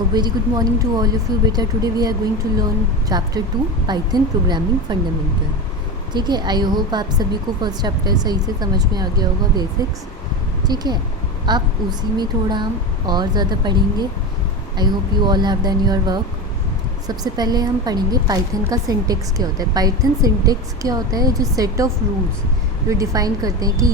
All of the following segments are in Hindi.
A very good morning to all of you. Beta, today we are going to learn chapter 2 Python Programming Fundamental. ठीक है, आई होप आप सभी को फर्स्ट चैप्टर सही से समझ में आ गया होगा, बेसिक्स. ठीक है, अब उसी में थोड़ा हम और ज़्यादा पढ़ेंगे. I hope you all have done your work. सबसे पहले हम पढ़ेंगे पाइथन का सिंटेक्स क्या होता है. पाइथन सिंटेक्स क्या होता है? जो सेट ऑफ रूल्स जो डिफ़ाइन करते हैं कि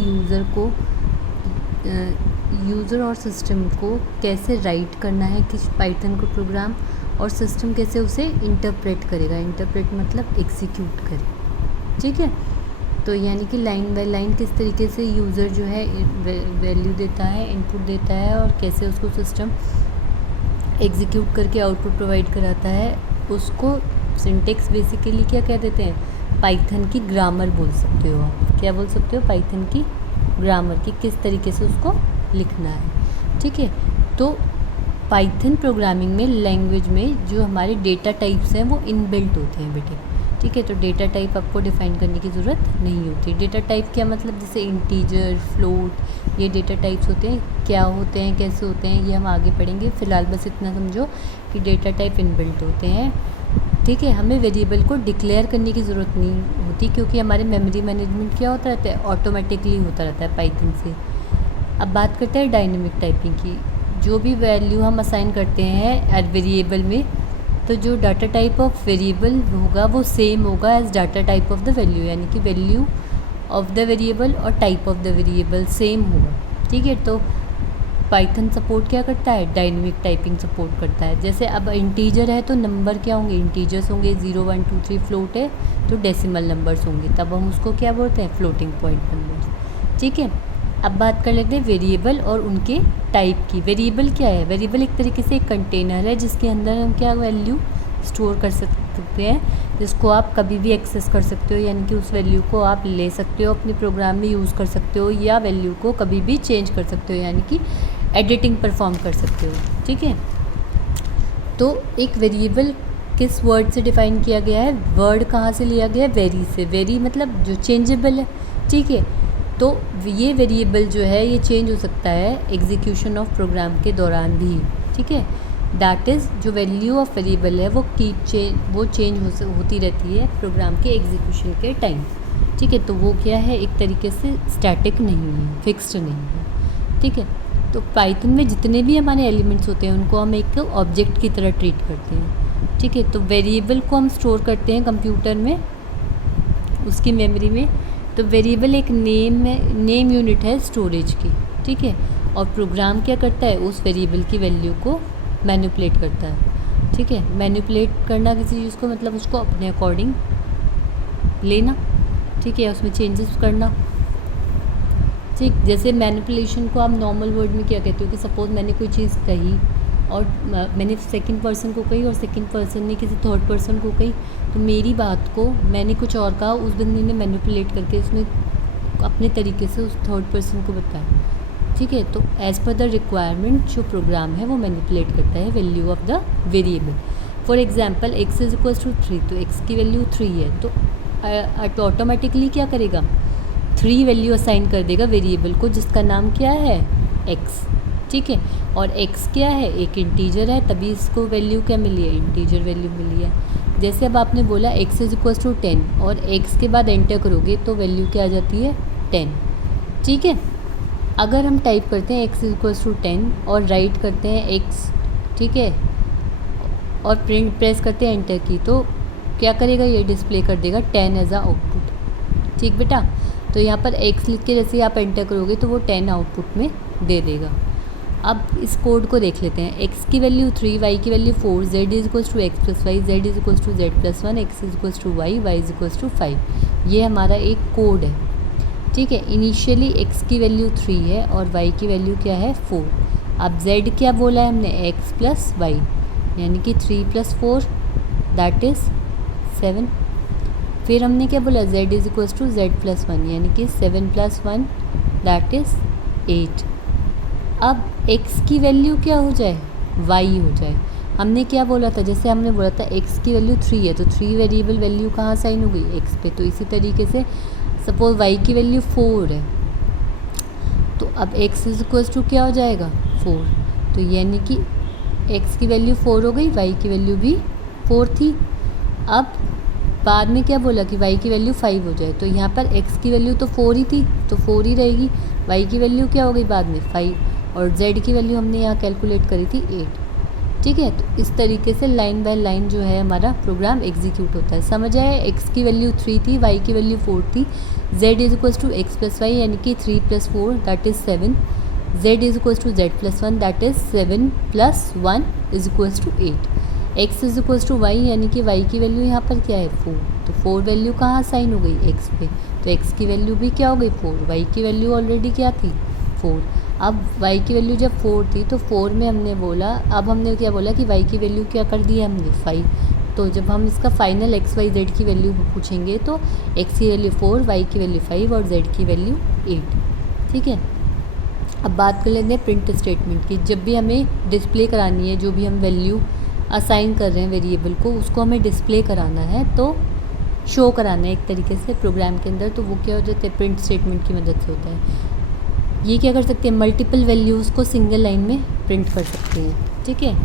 यूज़र और सिस्टम को कैसे राइट करना है किस पाइथन को प्रोग्राम, और सिस्टम कैसे उसे इंटरप्रेट करेगा. इंटरप्रेट मतलब एग्जीक्यूट करे. ठीक है, तो यानी कि लाइन बाय लाइन किस तरीके से यूज़र जो है वैल्यू देता है, इनपुट देता है, और कैसे उसको सिस्टम एग्जीक्यूट करके आउटपुट प्रोवाइड कराता है, उसको सिंटेक्स बेसिकली क्या कह देते हैं? पाइथन की ग्रामर बोल सकते हो आप. क्या बोल सकते हो? पाइथन की ग्रामर की किस तरीके से उसको लिखना है. ठीक है, तो पाइथन प्रोग्रामिंग में लैंग्वेज में जो हमारे डेटा टाइप्स हैं वो इनबिल्ट होते हैं बेटे. ठीक है, तो डेटा टाइप आपको डिफ़ाइन करने की ज़रूरत नहीं होती. डेटा टाइप क्या मतलब? जैसे इंटीजर, फ्लोट, ये डेटा टाइप्स होते हैं. क्या होते हैं, कैसे होते हैं, ये हम आगे पढ़ेंगे. फ़िलहाल बस इतना समझो कि डेटा टाइप इनबिल्ट होते हैं. ठीक है, हमें वेरिएबल को डिक्लेयर करने की ज़रूरत नहीं होती क्योंकि हमारे मेमोरी मैनेजमेंट क्या होता रहता है? ऑटोमेटिकली होता रहता है पाइथन से. अब बात करते हैं डायनेमिक टाइपिंग की. जो भी वैल्यू हम असाइन करते हैं वेरिएबल में, तो जो डाटा टाइप ऑफ वेरिएबल होगा वो सेम होगा as data type of the value, यानी कि वैल्यू ऑफ द वेरिएबल और type of the variable same होगा. ठीक है, तो पाइथन सपोर्ट क्या करता है? डायनेमिक टाइपिंग सपोर्ट करता है. जैसे अब इंटीजर है तो नंबर क्या होंगे? इंटीजर्स होंगे. 0 1 2 3. फ्लोट है तो डेसिमल नंबर्स होंगे, तब हम उसको क्या बोलते हैं? Floating point numbers. ठीक है, अब बात कर लेते हैं वेरिएबल और उनके टाइप की. वेरिएबल क्या है? वेरिएबल एक तरीके से एक कंटेनर है जिसके अंदर हम क्या वैल्यू स्टोर कर सकते हैं, जिसको आप कभी भी एक्सेस कर सकते हो, यानी कि उस वैल्यू को आप ले सकते हो, अपने प्रोग्राम में यूज़ कर सकते हो, या वैल्यू को कभी भी चेंज कर सकते हो, यानी कि एडिटिंग परफॉर्म कर सकते हो. ठीक है, तो एक वेरिएबल किस वर्ड से डिफ़ाइन किया गया है? वर्ड कहाँ से लिया गया है? वेरी से. वेरी मतलब जो चेंजेबल है. ठीक है, तो ये वेरिएबल जो है ये चेंज हो सकता है एग्जीक्यूशन ऑफ प्रोग्राम के दौरान भी. ठीक है, दैट इज़ जो वैल्यू ऑफ वेरिएबल है वो चेंज होती रहती है प्रोग्राम के एग्जीक्यूशन के टाइम. ठीक है, तो वो क्या है? एक तरीके से स्टैटिक नहीं है, फिक्स्ड नहीं है. ठीक है, तो पाइथन में जितने भी हमारे एलिमेंट्स होते हैं उनको हम एक ऑब्जेक्ट की तरह ट्रीट करते हैं. ठीक है, तो वेरिएबल को हम स्टोर करते हैं कंप्यूटर में, उसकी मेमोरी में. तो वेरिएबल एक नेम यूनिट है स्टोरेज की. ठीक है, और प्रोग्राम क्या करता है? उस वेरिएबल की वैल्यू को मैनिपुलेट करता है. ठीक है, मैनिपुलेट करना किसी चीज़ को मतलब उसको अपने अकॉर्डिंग लेना. ठीक है, उसमें चेंजेस करना. ठीक, जैसे मैनिपुलेशन को आप नॉर्मल वर्ड में क्या कहते हो कि सपोज़ मैंने कोई चीज़ कही और मैंने सेकंड पर्सन को कही और सेकंड पर्सन ने किसी थर्ड पर्सन को कही, तो मेरी बात को मैंने कुछ और कहा, उस बंदे ने मैनिपुलेट करके उसमें अपने तरीके से उस थर्ड पर्सन को बताया. ठीक है, तो एज़ पर द रिक्वायरमेंट जो प्रोग्राम है वो मैनिपुलेट करता है value of the variable. For example x is equal to 3, तो x की वैल्यू 3 है, तो ऑटोमेटिकली क्या करेगा? 3 वैल्यू असाइन कर देगा वेरिएबल को जिसका नाम क्या है? x. ठीक है, और x क्या है? एक इंटीजर है, तभी इसको वैल्यू क्या मिली है? इंटीजर वैल्यू मिली है. जैसे अब आपने बोला x इज इक्वल टू 10 और x के बाद एंटर करोगे तो वैल्यू क्या आ जाती है? 10. ठीक है, अगर हम टाइप करते हैं x इज इक्वल टू 10 और राइट करते हैं x, ठीक है, और प्रेस करते हैं एंटर की, तो क्या करेगा? ये डिस्प्ले कर देगा 10 एज आ आउटपुट. ठीक बेटा, तो यहाँ पर x लिख के जैसे आप एंटर करोगे तो वो 10 आउटपुट में दे देगा. अब इस कोड को देख लेते हैं. x की वैल्यू 3, y की value 4, z is equal to x plus y, z is equal to z plus 1, x is equal to y, y is equal to 5. ये हमारा एक कोड है. ठीक है, इनिशियली x की वैल्यू 3 है और y की वैल्यू क्या है? 4. अब z क्या बोला है हमने? x प्लस वाई, यानी कि 3 प्लस 4 दैट इज़ 7. फिर हमने क्या बोला? z is equal to z plus 1, यानी कि 7 प्लस 1 दैट इज़ 8. अब x की वैल्यू क्या हो जाए? y हो जाए. हमने क्या बोला था? जैसे हमने बोला था x की वैल्यू 3 है, तो 3 वेरिएबल वैल्यू कहाँ साइन हो गई? x पे. तो इसी तरीके से सपोज y की वैल्यू 4 है, तो अब x इज इक्वल टू क्या हो जाएगा? 4. तो यानी कि x की वैल्यू 4 हो गई, y की वैल्यू भी 4 थी। अब बाद में क्या बोला कि y की वैल्यू 5 हो जाए, तो यहाँ पर x की वैल्यू तो 4 ही थी तो 4 ही रहेगी, y की वैल्यू क्या हो गई बाद में 5, और z की वैल्यू हमने यहाँ कैलकुलेट करी थी 8। ठीक है, तो इस तरीके से लाइन बाय लाइन जो है हमारा प्रोग्राम एग्जीक्यूट होता है। समझ आया, x की वैल्यू 3 थी, y की वैल्यू 4 थी, z is equals to x plus y यानी कि 3 + 4 that is 7, z is equals to z + 1 that is 7 + 1 is equals to 8, x is equals to y यानी कि y की वैल्यू यहाँ पर क्या है 4, तो 4 वैल्यू कहाँ साइन हो गई x पे, तो x की वैल्यू भी क्या हो गई 4, y की वैल्यू ऑलरेडी क्या थी 4। अब y की वैल्यू जब 4 थी तो 4 में हमने बोला, अब हमने क्या बोला कि y की वैल्यू क्या कर दी हमने 5, तो जब हम इसका फाइनल x y z की वैल्यू पूछेंगे तो x की वैल्यू 4, y की वैल्यू 5 और z की वैल्यू 8। ठीक है, अब बात कर लेते हैं प्रिंट स्टेटमेंट की। जब भी हमें डिस्प्ले करानी है, जो भी हम वैल्यू असाइन कर रहे हैं वेरिएबल को, उसको हमें डिस्प्ले कराना है तो शो कराना है एक तरीके से प्रोग्राम के अंदर, तो वो क्या हो जाता है प्रिंट स्टेटमेंट की मदद से होता है। ये क्या कर सकते हैं, मल्टीपल वैल्यूज़ को सिंगल लाइन में प्रिंट कर सकते हैं। ठीक है,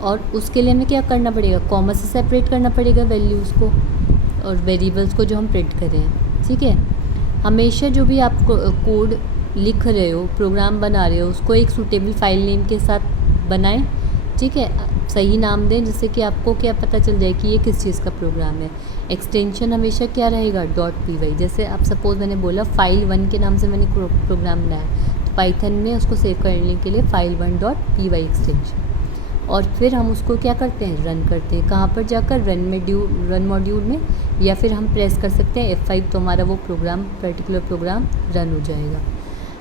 और उसके लिए हमें क्या करना पड़ेगा, कॉमा से सेपरेट करना पड़ेगा वैल्यूज़ को और वेरिएबल्स को जो हम प्रिंट कर रहे हैं। ठीक है, हमेशा जो भी आप कोड लिख रहे हो, प्रोग्राम बना रहे हो, उसको एक सूटेबल फाइल नेम के साथ बनाएं। ठीक है, सही नाम दें जिससे कि आपको क्या पता चल जाए कि ये किस चीज़ का प्रोग्राम है। एक्सटेंशन हमेशा क्या रहेगा .py, जैसे आप सपोज़ मैंने बोला file1 के नाम से मैंने प्रोग्राम बनाया, तो पाइथन में उसको सेव करने के लिए file1.py एक्सटेंशन, और फिर हम उसको क्या करते हैं रन करते हैं, कहाँ पर जाकर रन मॉड्यूल में, या फिर हम प्रेस कर सकते हैं F5, तो हमारा वो प्रोग्राम पर्टिकुलर प्रोग्राम रन हो जाएगा।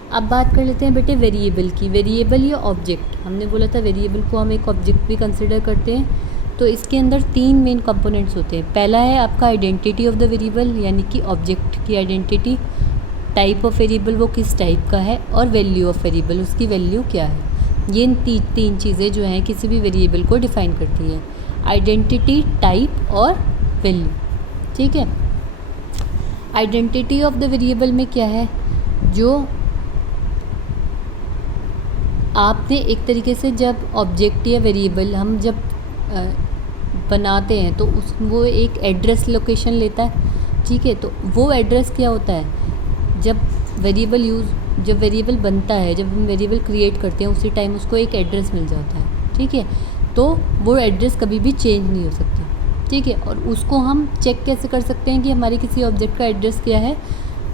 अब बात कर लेते हैं बेटे वेरिएबल की। वेरिएबल या ऑब्जेक्ट, हमने बोला था वेरिएबल को हम एक ऑब्जेक्ट भी कंसिडर करते हैं, तो इसके अंदर 3 मेन कंपोनेंट्स होते हैं। पहला है आपका आइडेंटिटी ऑफ द वेरिएबल यानी कि ऑब्जेक्ट की आइडेंटिटी, टाइप ऑफ वेरिएबल वो किस टाइप का है, और वैल्यू ऑफ वेरिएबल उसकी वैल्यू क्या है। ये तीन चीज़ें जो हैं किसी भी वेरिएबल को डिफ़ाइन करती हैं, आइडेंटिटी, टाइप और वैल्यू। ठीक है, आइडेंटिटी ऑफ द वेरिएबल में क्या है, जो आपने एक तरीके से जब ऑब्जेक्ट या वेरिएबल हम जब बनाते हैं तो वो एक एड्रेस लोकेशन लेता है। ठीक है, तो वो एड्रेस क्या होता है, जब वेरिएबल बनता है, जब हम वेरिएबल क्रिएट करते हैं उसी टाइम उसको एक एड्रेस मिल जाता है। ठीक है, तो वो एड्रेस कभी भी चेंज नहीं हो सकती। ठीक है, और उसको हम चेक कैसे कर सकते हैं कि हमारे किसी ऑब्जेक्ट का एड्रेस क्या है,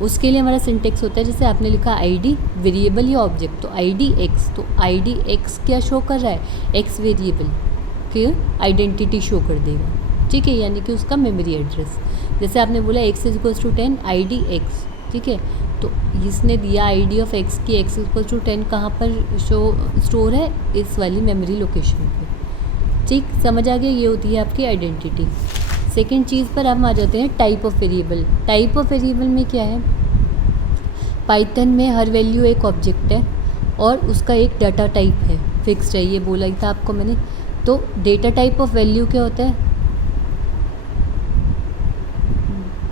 उसके लिए हमारा सिंटेक्स होता है, जैसे आपने लिखा आईडी वेरिएबल या ऑब्जेक्ट, तो आईडी एक्स, तो आईडी एक्स क्या शो कर रहा है, एक्स वेरिएबल की आइडेंटिटी शो कर देगा। ठीक है, यानी कि उसका मेमोरी एड्रेस, जैसे आपने बोला x is equals to 10 ID x. ठीक है, तो इसने दिया आईडी ऑफ एक्स की एक्स इज इक्वल्स टू 10 कहाँ पर स्टोर है, इस वाली मेमोरी लोकेशन पे। ठीक, समझ आ गया, ये होती है आपकी आइडेंटिटी। सेकेंड चीज़ पर हम आ जाते हैं type of variable. Type of variable में क्या है, पाइथन में हर वैल्यू एक ऑब्जेक्ट है और उसका एक डाटा टाइप है, फिक्स्ड है, ये बोला ही था आपको मैंने। तो डेटा टाइप ऑफ वैल्यू क्या होता है,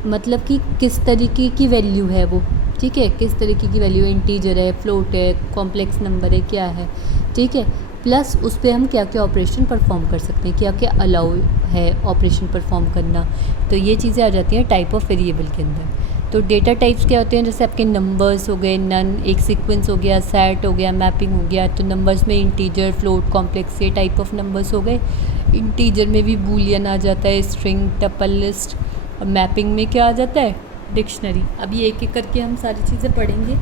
मतलब कि किस तरीके की वैल्यू है वो। ठीक है, किस तरीके की वैल्यू, इंटीजर है, फ्लोट है, कॉम्प्लेक्स नंबर है, क्या है। ठीक है, प्लस उस पर हम क्या क्या ऑपरेशन परफॉर्म कर सकते हैं, क्या क्या अलाउ है ऑपरेशन परफॉर्म करना, तो ये चीज़ें आ जाती हैं टाइप ऑफ वेरिएबल के अंदर। तो डेटा टाइप्स क्या होते हैं, जैसे आपके नंबर्स हो गए, नन, एक सीक्वेंस हो गया, सेट हो गया, मैपिंग हो गया। तो नंबर्स में इंटीजर, फ्लोट, कॉम्प्लेक्स, ये टाइप ऑफ नंबर्स हो गए। इंटीजर में भी बूलियन आ जाता है, स्ट्रिंग, टपल, लिस्ट। और मैपिंग में क्या आ जाता है, डिक्शनरी। अब ये एक एक करके हम सारी चीज़ें पढ़ेंगे।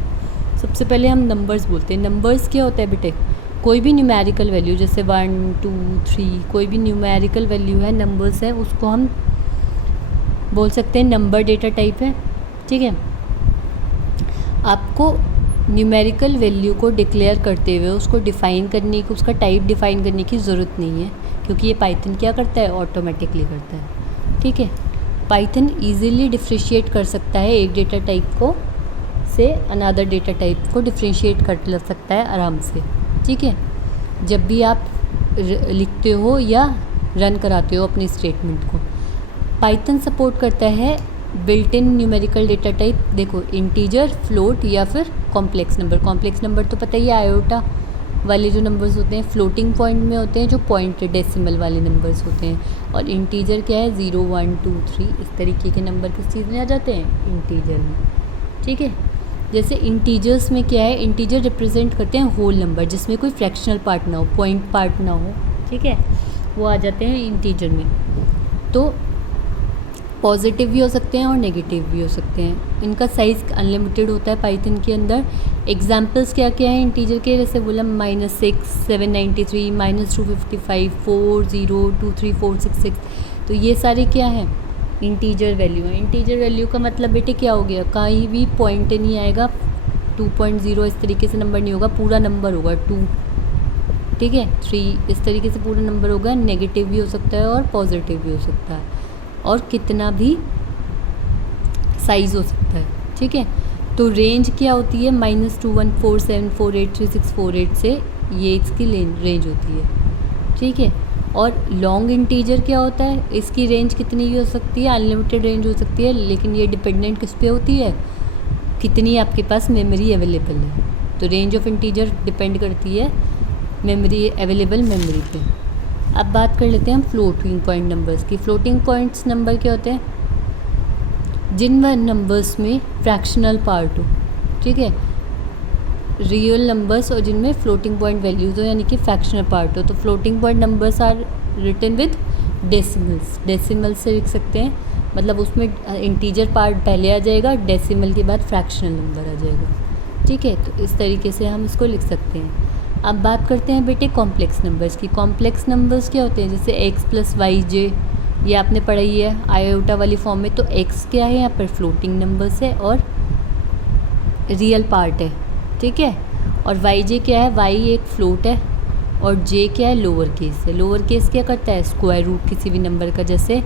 सबसे पहले हम नंबर्स बोलते हैं। नंबर्स क्या होता है बेटे, कोई भी न्यूमेरिकल वैल्यू, जैसे 1 2 3, कोई भी न्यूमेरिकल वैल्यू है, नंबर्स है, उसको हम बोल सकते हैं नंबर डेटा टाइप है। ठीक है, आपको न्यूमेरिकल वैल्यू को डिक्लेयर करते हुए उसको डिफ़ाइन करने की, उसका टाइप डिफ़ाइन करने की ज़रूरत नहीं है, क्योंकि ये पाइथन क्या करता है, ऑटोमेटिकली करता है। ठीक है, पाइथन ईजिली डिफ्रेंशिएट कर सकता है एक डेटा टाइप को से अनदर डेटा टाइप को डिफ्रेंशिएट कर सकता है आराम से। ठीक है, जब भी आप लिखते हो या रन कराते हो अपनी स्टेटमेंट को, पाइथन सपोर्ट करता है built in numerical data type. देखो, इंटीजर, फ्लोट या फिर कॉम्प्लेक्स नंबर। कॉम्प्लेक्स नंबर तो पता ही है, आयोटा, वाले जो नंबर्स होते हैं फ्लोटिंग पॉइंट में होते हैं, जो पॉइंट डेसिमल वाले नंबर्स होते हैं। और इंटीजर क्या है 0 1 2 3 इस तरीके के नंबर किस चीज़ में आ जाते हैं इंटीजर में। ठीक है, जैसे इंटीजर्स में क्या है, इंटीजर रिप्रेजेंट करते हैं होल नंबर जिसमें कोई फ्रैक्शनल पार्ट ना हो, पॉइंट पार्ट ना हो। ठीक है, वो आ जाते हैं इंटीजर में। तो पॉजिटिव भी हो सकते हैं और नेगेटिव भी हो सकते हैं। इनका साइज़ अनलिमिटेड होता है पाइथन के अंदर। एग्जांपल्स क्या क्या हैं इंटीजर के, जैसे बोला -6 793 -255 4 0 2 3 4 6 6। तो ये सारे क्या हैं इंटीजर वैल्यू हैं। इंटीजर वैल्यू का मतलब बेटे क्या हो गया, कहीं भी पॉइंट नहीं आएगा, 2.0 इस तरीके से नंबर नहीं होगा, पूरा नंबर होगा 2। ठीक है, 3 इस तरीके से पूरा नंबर होगा। नेगेटिव भी हो सकता है और पॉजिटिव भी हो सकता है, और कितना भी साइज़ हो सकता है। ठीक है, तो रेंज क्या होती है -2147483648 से ये इसकी रेंज होती है। ठीक है, और लॉन्ग इंटीजर क्या होता है, इसकी रेंज कितनी भी हो सकती है, अनलिमिटेड रेंज हो सकती है, लेकिन ये डिपेंडेंट किस पे होती है, कितनी आपके पास मेमोरी अवेलेबल है। तो रेंज ऑफ इंटीजर डिपेंड करती है मेमोरी अवेलेबल मेमोरी पे। अब बात कर लेते हैं हम फ्लोटिंग पॉइंट नंबर्स की। फ्लोटिंग पॉइंट्स नंबर क्या होते हैं, जिन नंबर्स में फ्रैक्शनल पार्ट हो। ठीक है, रियल नंबर्स और जिनमें फ्लोटिंग पॉइंट वैल्यूज़ हो, यानी कि फ्रैक्शनल पार्ट हो। तो floating point numbers are written with decimals, decimal से लिख सकते हैं, मतलब उसमें इंटीजर पार्ट पहले आ जाएगा, डेसिमल के बाद फ्रैक्शनल नंबर आ जाएगा। ठीक है, तो इस तरीके से हम इसको लिख सकते हैं। अब बात करते हैं बेटे कॉम्प्लेक्स नंबर्स की। कॉम्प्लेक्स नंबर्स क्या होते हैं, जैसे x + yj, ये आपने पढ़ाई है आयोटा वाली फॉर्म में। तो x क्या है यहाँ पर फ्लोटिंग नंबर्स है और रियल पार्ट है। ठीक है, और yj क्या है, y एक फ्लोट है और j क्या है लोअर केस है। लोअर केस क्या करता है, स्क्वायर रूट किसी भी नंबर का, जैसे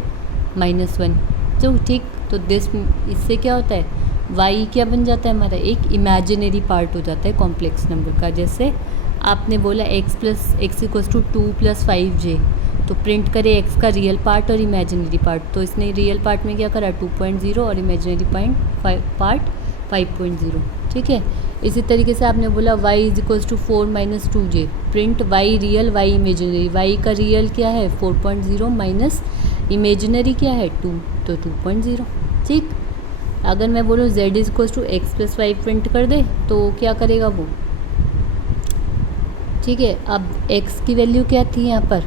-1। तो ठीक, तो इससे क्या होता है, y क्या बन जाता है हमारा, एक इमेजिनरी पार्ट हो जाता है कॉम्प्लेक्स नंबर का। जैसे आपने बोला x = 2 + 5j, तो प्रिंट करें x का रियल पार्ट और इमेजिनरी पार्ट। तो इसने रियल पार्ट में क्या करा 2.0 और इमेजिनरी पार्ट 5.0। ठीक है, इसी तरीके से आपने बोला y = 4 - 2j, print y real y imaginary. y का रियल क्या है 4.0 माइनस इमेजिनरी क्या है 2, तो 2.0। ठीक, अगर मैं बोलूँ z = x + 5 प्रिंट कर दे तो क्या करेगा वो। ठीक है, अब x की वैल्यू क्या थी यहाँ पर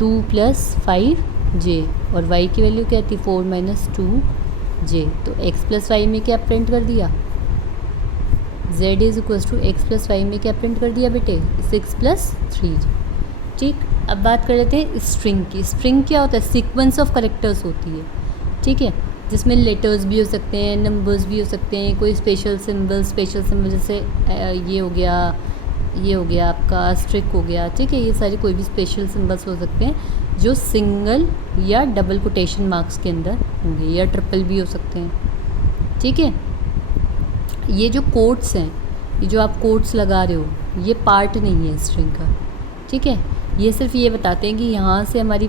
2 + 5j और y की वैल्यू क्या थी 4 - 2j। तो x + y में क्या प्रिंट कर दिया, z = x + y में क्या प्रिंट कर दिया बेटे 6 + 3j। ठीक, अब बात कर लेते हैं स्ट्रिंग की। स्ट्रिंग क्या होता है, सीक्वेंस ऑफ कैरेक्टर्स होती है। ठीक है, जिसमें लेटर्स भी हो सकते हैं, नंबर्स भी हो सकते हैं, कोई स्पेशल सिंबल जैसे ये हो गया आपका स्ट्रिक हो गया। ठीक है, ये सारे कोई भी स्पेशल सिंबल्स हो सकते हैं जो सिंगल या डबल कोटेशन मार्क्स के अंदर होंगे, या ट्रिपल भी हो सकते हैं। ठीक है, ये जो कोट्स हैं, ये जो आप कोट्स लगा रहे हो, ये पार्ट नहीं है स्ट्रिंग का। ठीक है, ये सिर्फ ये बताते हैं कि यहाँ से हमारी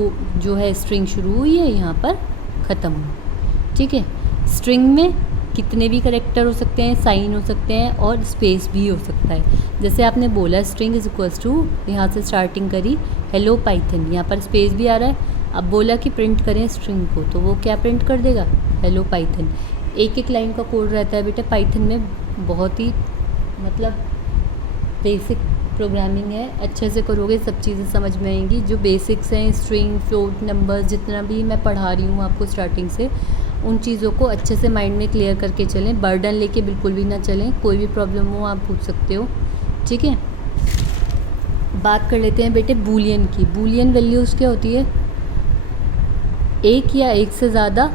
जो है स्ट्रिंग शुरू हुई है, यहाँ पर ख़त्म हुई। ठीक है, स्ट्रिंग में कितने भी कैरेक्टर हो सकते हैं, साइन हो सकते हैं और स्पेस भी हो सकता है। जैसे आपने बोला स्ट्रिंग = यहाँ से स्टार्टिंग करी हेलो पाइथन, यहाँ पर स्पेस भी आ रहा है। अब बोला कि प्रिंट करें स्ट्रिंग को, तो वो क्या प्रिंट कर देगा हेलो पाइथन। एक एक लाइन का कोड रहता है बेटा पाइथन में, बहुत ही मतलब बेसिक प्रोग्रामिंग है, अच्छे से करोगे सब चीज़ें समझ में आएंगी। जो बेसिक्स हैं स्ट्रिंग, फ्लोट, नंबर्स, जितना भी मैं पढ़ा रही हूँ आपको स्टार्टिंग से, उन चीज़ों को अच्छे से माइंड में क्लियर करके चलें। बर्डन लेके बिल्कुल भी ना चलें, कोई भी प्रॉब्लम हो आप पूछ सकते हो। ठीक है, बात कर लेते हैं बेटे बूलियन की। बूलियन वैल्यूज़ क्या होती है, एक या एक से ज़्यादा,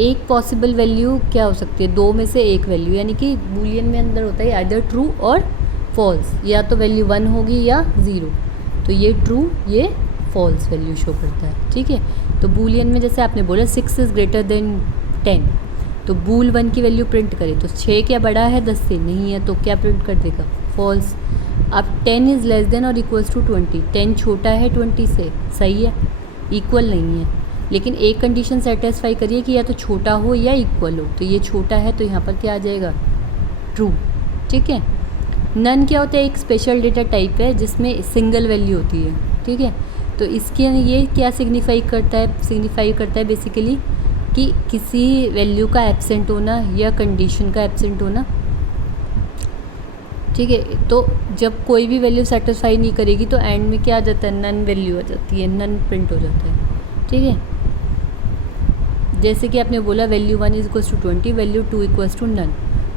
एक पॉसिबल वैल्यू क्या हो सकती है, दो में से एक वैल्यू, यानी कि बूलियन में अंदर होता है आइदर ट्रू और फॉल्स, या तो वैल्यू 1 होगी या 0। तो ये ट्रू, ये फॉल्स वैल्यू शो करता है। ठीक है, तो बूलियन में जैसे आपने बोला 6 इज़ ग्रेटर देन 10, तो बूल 1 की वैल्यू प्रिंट करें तो 6 क्या बड़ा है 10 से, नहीं है तो क्या प्रिंट कर देगा फॉल्स। अब 10 इज़ लेस देन और इक्वल्स टू 20, 10 छोटा है 20 से, सही है, इक्वल नहीं है, लेकिन एक कंडीशन सेटिस्फाई करिए कि या तो छोटा हो या इक्वल हो। तो ये छोटा है तो यहाँ पर क्या आ जाएगा ट्रू। ठीक है, नन क्या होता है, एक स्पेशल डेटा टाइप है जिसमें सिंगल वैल्यू होती है, ठीक है। तो इसके ये क्या सिग्निफाई करता है बेसिकली कि किसी वैल्यू का एब्सेंट होना या कंडीशन का एब्सेंट होना, ठीक है। तो जब कोई भी वैल्यू सेटिस्फाई नहीं करेगी तो एंड में क्या आ जाता है, नन वैल्यू आ जाती है, नन प्रिंट हो जाता है, ठीक है। जैसे कि आपने बोला value 1 is equals to 20, value 2 equals to none,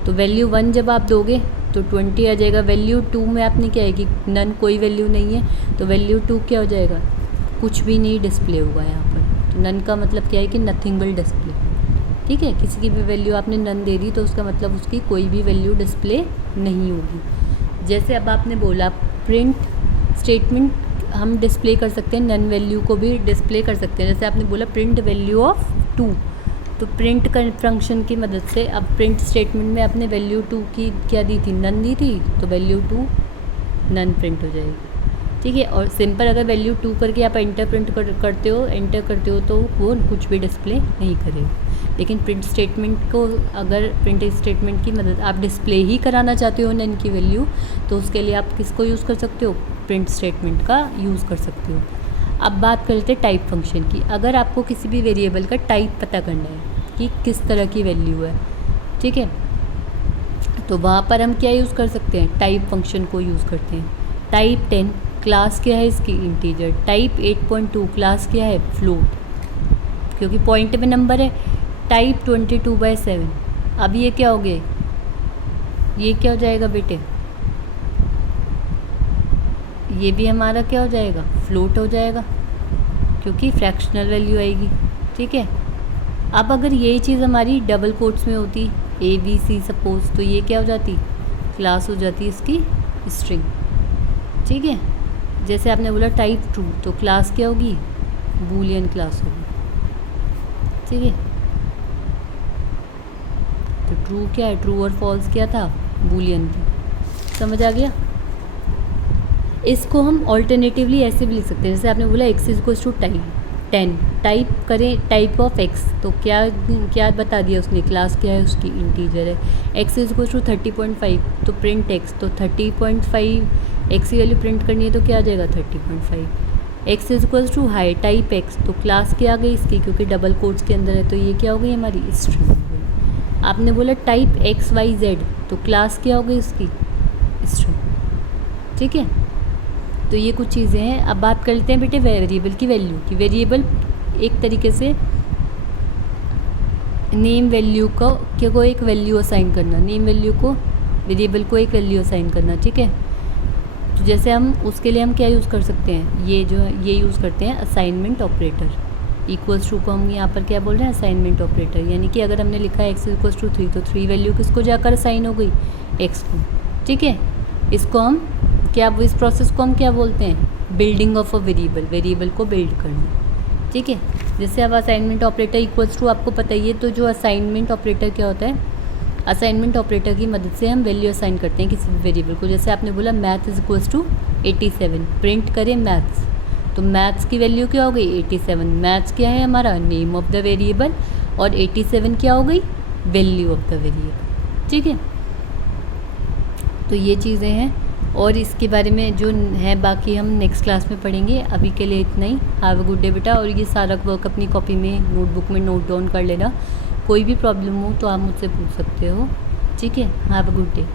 तो वैल्यू 1 जब आप दोगे तो 20 आ जाएगा। वैल्यू 2 में आपने क्या है कि नन कोई वैल्यू नहीं है, तो वैल्यू 2 क्या हो जाएगा, कुछ भी नहीं डिस्प्ले होगा यहाँ पर। तो नन का मतलब क्या है कि नथिंग विल डिस्प्ले, ठीक है। किसी की भी वैल्यू आपने नन दे दी तो उसका मतलब उसकी कोई भी वैल्यू डिस्प्ले नहीं होगी। जैसे अब आपने बोला प्रिंट स्टेटमेंट हम डिस्प्ले कर सकते हैं, नन वैल्यू को भी डिस्प्ले कर सकते हैं। जैसे आपने बोला प्रिंट वैल्यू ऑफ 2, तो प्रिंट फंक्शन की मदद से अब प्रिंट स्टेटमेंट में आपने वैल्यू 2 की क्या दी थी, नन दी थी, तो वैल्यू 2 नन प्रिंट हो जाएगी, ठीक है। और सिंपल अगर वैल्यू 2 करके आप एंटर करते हो तो वो कुछ भी डिस्प्ले नहीं करेगा। लेकिन प्रिंट स्टेटमेंट को अगर प्रिंट स्टेटमेंट की मदद आप डिस्प्ले ही कराना चाहते हो नन की वैल्यू, तो उसके लिए आप किसको यूज़ कर सकते हो, प्रिंट स्टेटमेंट का यूज़ कर सकते हो। अब बात कर लेते हैं टाइप फंक्शन की। अगर आपको किसी भी वेरिएबल का टाइप पता करना है कि किस तरह की वैल्यू है, ठीक है, तो वहाँ पर हम क्या यूज़ कर सकते हैं, टाइप फंक्शन को यूज़ करते हैं। टाइप 10 क्लास क्या है इसकी, इंटीजर। टाइप 8.2 क्लास क्या है, फ्लोट, क्योंकि पॉइंट में नंबर है। टाइप 22/7, अब ये क्या हो गए, ये क्या हो जाएगा बेटे, ये भी हमारा क्या हो जाएगा, फ्लोट हो जाएगा, क्योंकि फ्रैक्शनल वैल्यू आएगी, ठीक है। अब अगर यही चीज़ हमारी डबल कोट्स में होती ABC सपोज, तो ये क्या हो जाती, क्लास हो जाती इसकी स्ट्रिंग, ठीक है। जैसे आपने बोला टाइप 2, तो क्लास क्या होगी, बूलियन क्लास होगी, ठीक है। तो ट्रू क्या है, ट्रू और फॉल्स क्या था, बूलियन थी, समझ आ गया। इसको हम ऑल्टरनेटिवली ऐसे भी लिख सकते हैं, जैसे आपने बोला x is equals to 10, type करें टाइप ऑफ x, तो क्या क्या बता दिया उसने, क्लास क्या है उसकी, इंटीजर है। x इज इक्वल्स टू 30.5, तो प्रिंट x, तो 30.5 x की वैल्यू प्रिंट करनी है तो क्या आ जाएगा 30.5। x is equals to hi, type x, तो क्लास क्या आ गई इसकी, क्योंकि डबल कोट्स के अंदर है, तो ये क्या हो गई हमारी स्ट्रिंग हो गई। आपने बोला टाइप XYZ, तो क्लास क्या हो गई उसकी, स्ट्रिंग, ठीक है। तो ये कुछ चीज़ें हैं। अब बात कर लेते हैं बेटे वेरिएबल की वैल्यू की। वेरिएबल एक तरीके से नेम वैल्यू को एक वैल्यू असाइन करना, नेम वैल्यू को वेरिएबल को एक वैल्यू असाइन करना, ठीक है। तो जैसे हम उसके लिए हम क्या यूज़ कर सकते हैं, ये जो है ये यूज़ करते हैं असाइनमेंट ऑपरेटर। इक्वल्स टू को हम यहाँ पर क्या बोल रहे हैं, असाइनमेंट ऑपरेटर, यानी कि अगर हमने लिखा है x इक्वल्स टू 3, तो 3 वैल्यू किसको जाकर असाइन हो गई, x को, ठीक है। इसको हम क्या, इस प्रोसेस को हम क्या बोलते हैं, building of a variable, variable को बिल्ड करना, ठीक है। जैसे अब असाइनमेंट ऑपरेटर इक्वल्स टू आपको पता ही है, तो जो असाइनमेंट ऑपरेटर क्या होता है, असाइनमेंट ऑपरेटर की मदद से हम वैल्यू असाइन करते हैं किसी भी वेरिएबल को। जैसे आपने बोला math is equals to 87, print करें मैथ्स, तो मैथ्स की वैल्यू क्या हो गई 87, मैथ्स क्या है हमारा नेम ऑफ द वेरिएबल, और 87 क्या हो गई वैल्यू ऑफ द वेरिएबल, ठीक है। तो ये चीज़ें हैं, और इसके बारे में जो है बाकी हम नेक्स्ट क्लास में पढ़ेंगे। अभी के लिए इतना ही। हैव अ गुड डे बेटा। और ये सारा वर्क अपनी कॉपी में नोटबुक में नोट डाउन कर लेना। कोई भी प्रॉब्लम हो तो आप मुझसे पूछ सकते हो, ठीक है। Have a good day.